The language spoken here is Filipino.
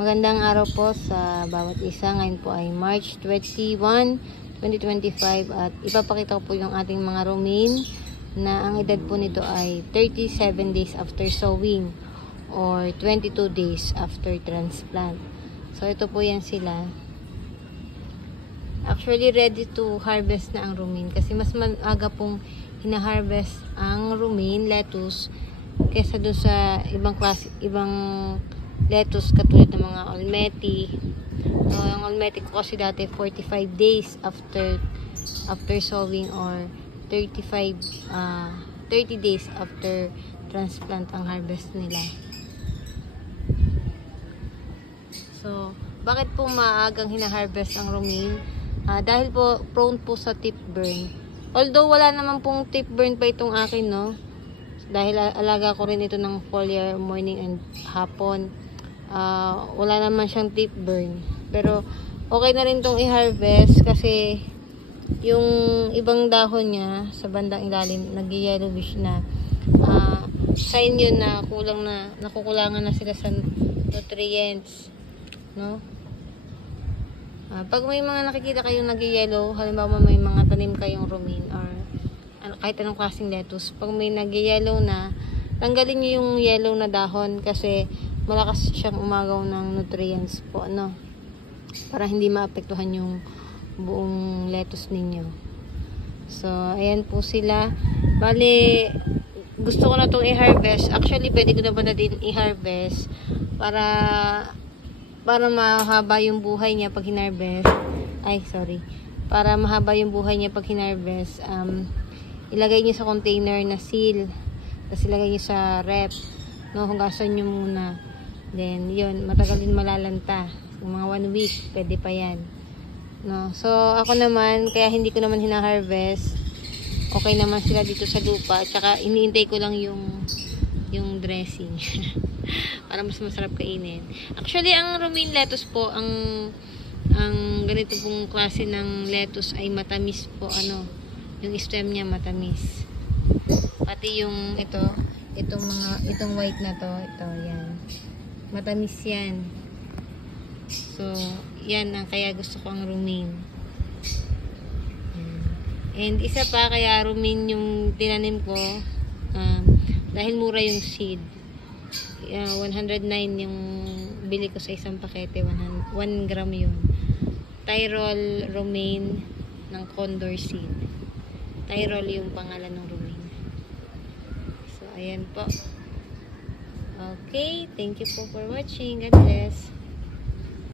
Magandang araw po sa bawat isa. Ngayon po ay March 21, 2025 at ipapakita ko po yung ating mga romaine na ang edad po nito ay 37 days after sowing or 22 days after transplant. So ito po yan sila. Actually ready to harvest na ang romaine kasi mas maaga pong hina-harvest ang romaine lettuce kaysa doon sa ibang klase, ibang lettuce katulad ng mga olmeti. Ang olmeti ko kasi dati 45 days after sowing or 30 days after transplant ang harvest nila. So, bakit po maagang hina-harvest ang romaine? Dahil po prone po sa tip burn. Although wala naman pong tip burn pa itong akin, no? Dahil alaga ko rin ito ng foliar morning and hapon. Wala naman siyang tip burn. Pero okay na rin itong i-harvest kasi yung ibang dahon niya sa bandang ilalim nag-yellowish na. Sign yun na nakukulangan na sila sa nutrients, no? Pag may mga nakikita kayong nag-yellow, halimbawa may mga tanim kayong romaine or kahit anong klaseng lettuce, pag may nag-yellow na, tanggalin niyo yung yellow na dahon kasi malakas siyang umagaw ng nutrients po, ano, para hindi maapektuhan yung buong lettuce ninyo. So, ayan po sila. Bali, gusto ko na itong i-harvest. Actually, pwede ko naman na din i-harvest para mahaba yung buhay niya pag hinarvest. Para mahaba yung buhay niya pag hinarvest, ilagay niyo sa container na seal. Tapos ilagay niyo sa rep. No, hugasan niyo muna. Then, yun, matagal din malalanta. Mga 1 week, pwede pa yan. No? So, ako naman, kaya hindi ko naman hina-harvest. Okay naman sila dito sa lupa. Tsaka, iniintay ko lang yung dressing. Para mas masarap kainin. Actually, ang romaine lettuce po, ang ganito pong klase ng lettuce ay matamis po, ano, yung stem niya matamis. Pati yung itong white na to, ito, yan. Matamis yan. So, yan ang kaya gusto ko ang romaine. And isa pa, kaya romaine yung tinanim ko, dahil mura yung seed. 109 yung bili ko sa isang pakete, 1 gram yun. Tyrol romaine ng Condor seed. Tyrol yung pangalan ng romaine. So, ayan po. Okay, thank you po for watching. God bless.